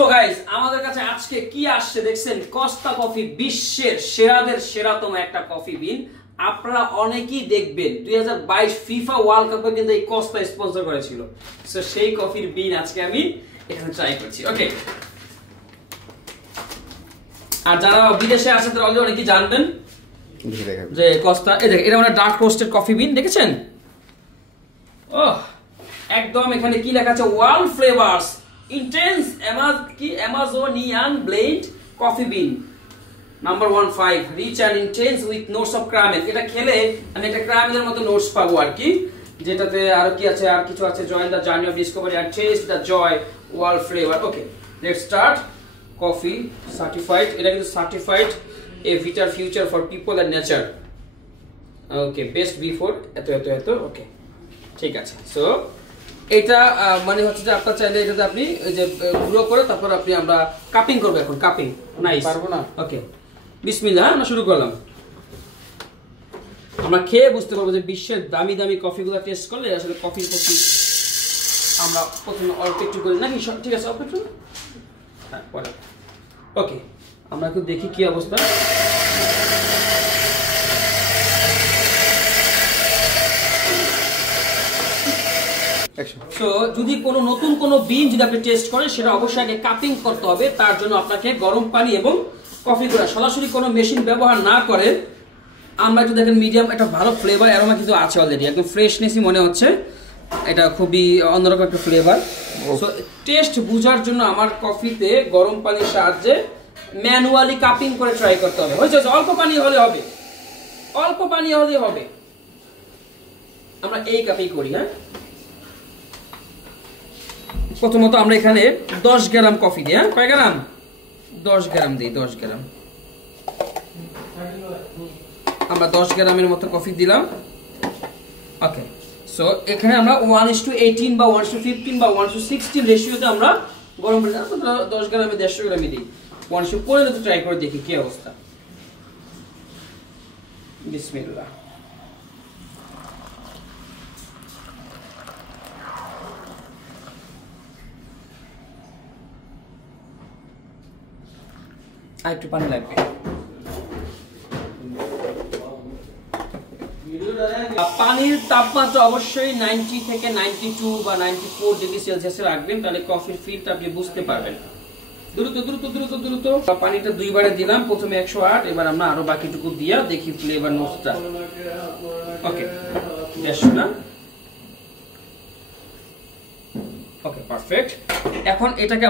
তো গাইস আমাদের কাছে আজকে কি আসছে দেখছেন, কস্তা কফি বিশ্বের সেরাদের সেরাতম একটা কফি বিন। আপনারা অনেকেই দেখবেন 2022 ফিফা ওয়ার্ল্ড কাপে কিন্তু এই কস্তা স্পন্সর করেছিল। সো সেই কফির বিন আজকে আমি এখানে ট্রাই করছি। ওকে, আর যারা বিদেশে আছে তারা অলরেডি অনেকেই জানবেন যে কস্তা, এই দেখেন এটা মানে ডার্ক রোস্টেড কফি বিন, দেখেছেন? ওহ, একদম এখানে কি লেখা আছে, world flavours intense Amazonian blend coffee bean number 15 rich and intense with notes of caramel. এটা খেলে আমি একটা ক্যারামেলের মতো নোটস পাবো আর কি, যেটাতে আর কি আছে, আর কিছু আছে, join the journey of discovery and taste the joy world flavour. Okay, let's start. Coffee certified, এটা কিন্তু certified a better future for people and nature. Okay, best before এত এত এত। ওকে, ঠিক আছে। সো এটা মানে হচ্ছে যে আপনার চাইলে এটাতে আপনি ওই যে গুঁড়ো করে তারপর আপনি আমরা কাপিং করবো। এখন কাপিং নাইস, পারবো না? ওকে, বিসমিল্লাহ, আমরা শুরু করলাম। আমরা খেয়ে বুঝতে পারবো যে বিশ্বের দামি দামি কফিগুলো টেস্ট করলে আসলে কফির প্রতি আমরা প্রথমে অল্প একটু করি নাকি? ঠিক আছে, অল্প একটু, হ্যাঁ পরে। ওকে, আমরা একটু দেখি কি অবস্থা। সো যদি কোনো নতুন কোনো বিন যদি আপনি টেস্ট করেন, সেটা অবশ্যই আগে কাপিং করতে হবে। তার জন্য আপনাকে গরম পানি এবং কফি গুঁড়া, সরাসরি কোনো মেশিন ব্যবহার না করে আমরা একটু দেখেন মিডিয়াম একটা ভালো ফ্লেভার অ্যারোমা কিন্তু আছে অলরেডি, একদম ফ্রেশনেসই মনে হচ্ছে। এটা খুবই অন্যরকম একটা ফ্লেভার। সো টেস্ট বোঝার জন্য আমার কফিতে গরম পানির সাহায্যে ম্যানুয়ালি কাপিং করে ট্রাই করতে হবে। হয়েছে, অল্প পানি হলে হবে, অল্প পানি হলে হবে। আমরা এই কাপেই করি। হ্যাঁ, প্রথমত আমরা এখানে 10 গ্রাম কফি দিই। হ্যাঁ, কয় গ্রাম? 10 গ্রাম দিই, 10 গ্রাম। আমরা 10 গ্রামের মতো কফি দিলাম। ওকে, সো এখানে আমরা 1:18 বা 1:15 বা 1:16 রেশিওতে আমরা গরম পানি 10 গ্রামে 150 গ্রামই দিই। 1:15 ট্রাই করে দেখি কি অবস্থা। বিসমিল্লাহ। আর একটু পানি লাগবে। পানির তাপমাত্রা অবশ্যই 90 থেকে 92 বা 94 ডিগ্রি সেলসিয়াসে রাখবেন, তাহলে কফির ফিলটা আপনি বুঝতে পারবেন। দ্রুত দ্রুত দ্রুত দ্রুত পানিটা দুইবারে দিলাম, প্রথমে 108, এবার আমরা আরো বাকিটুকু দিয়া দেখি ফ্লেভার নোটসটা। ওকে, বেশ না? ওকে, পারফেক্ট। এখন এটাকে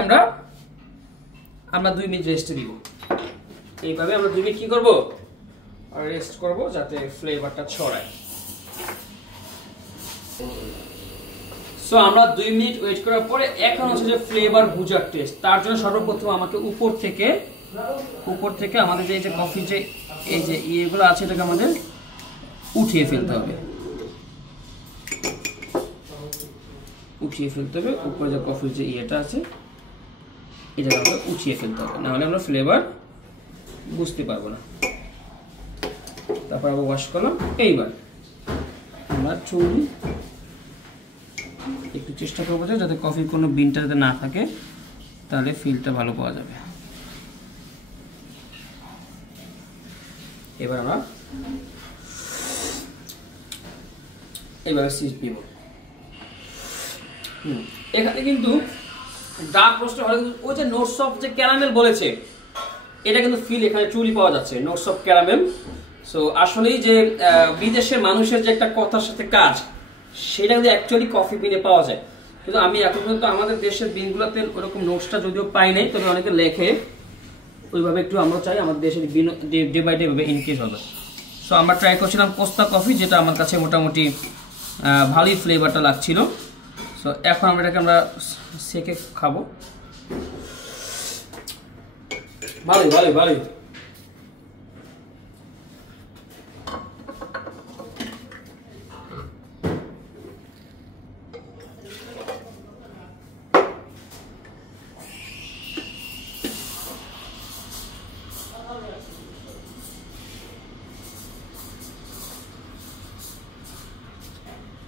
আমরা 2 মিনিট রেস্টে দিব। এইভাবে আমরা 2 মিনিট কি করব, রেস্ট করব, যাতে ফ্লেভারটা ছড়ায়। সো আমরা 2 মিনিট ওয়েট করার পরে এখন হচ্ছে যে ফ্লেভার বুঝার টেস্ট। তার জন্য সর্বপ্রথম আমাকে উপর থেকে আমাদের যে কফি যে এই যে ইয়েগুলো আছে, এটাকে আমাদের উঠিয়ে ফেলতে হবে। উপরে যে কফির যে ইয়েটা আছে এটাকে আমরা উঠিয়ে ফেলতে হবে, নাহলে আমরা ফ্লেভার বুঝতে পারবো না। তারপর আবার ওয়াশ করলাম। এইবার আমরা চুলি একটু চেষ্টা করবো যাতে কফির কোনো বিনটা যাতে না থাকে, তাহলে ফিলটা ভালো পাওয়া যাবে। এবার আমরা এইভাবে সিট দিব। এখানে কিন্তু ডার্ক রোস্ট হলে ওই যে নোটস অফ যে ক্যারামেল বলেছে, এটা কিন্তু ফিল এখানে চুরি পাওয়া যাচ্ছে, নোটস অফ ক্যারামেল। সো আসলেই যে বিদেশের মানুষের যে একটা কথার সাথে কাজ, সেটা কিন্তু অ্যাকচুয়ালি কফি বিনে পাওয়া যায়। কিন্তু আমি এখন পর্যন্ত আমাদের দেশের বিনগুলোতে ওরকম নোটসটা যদিও পাই নাই, তবে অনেকে লেখে ওইভাবে। একটু আমরা চাই আমাদের দেশের বিন ডে বাই ডে ভাবে ইনক্রিজ হবে। সো আমরা ট্রাই করছিলাম কোস্তা কফি, যেটা আমার কাছে মোটামুটি ভালোই ফ্লেভারটা লাগছিল। সো এখন আমরা এটাকে আমরা সেকে খাবো। ভালোই ভালোই ভালোই।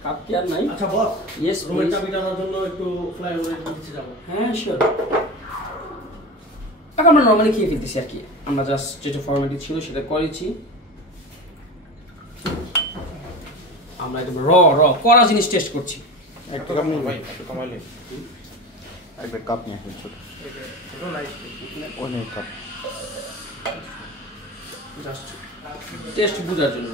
কাপ কি আর নাই? আচ্ছা বস, ইয়েস, রুমের চাবি টানার জন্য একটু ফ্লাইওভারের নিচে যাব। হ্যাঁ শিওর। এখন আমরা নর্মালি খেয়ে ফেলতেছি আর কি, আমরা জাস্ট যেটা ফর্মালিটি ছিল সেটা করেছি। আমরা একদম র কড়া জিনিস টেস্ট করছি। একটু কমাইলে একবার কাপ নিয়ে আসুন, ছোট অনেক কাপ, জাস্ট টেস্ট বোঝার জন্য।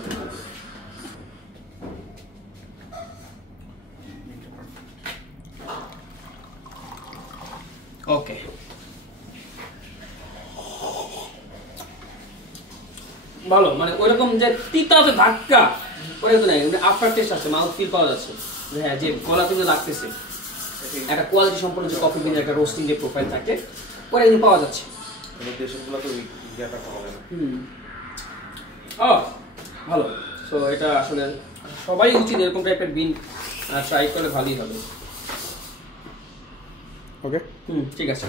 ওকে, ভালো, মানে ওইরকম যে তিতা যে ধাক্কা ওইরকম নাই, আফটার টেস্ট আছে, মাউথ ফিল পাওয়া যাচ্ছে যে হ্যাঁ যে গলাতে যে লাগতেছে একটা কোয়ালিটি সম্পন্ন যে কফি বিনের একটা রোস্টিং যে প্রোফাইল থাকে ওরা কিন্তু পাওয়া যাচ্ছে। ভালো। সো এটা আসলে সবাই উচিত এরকম টাইপের বিন ট্রাই করলে ভালোই হবে। ওকে, ঠিক আছে।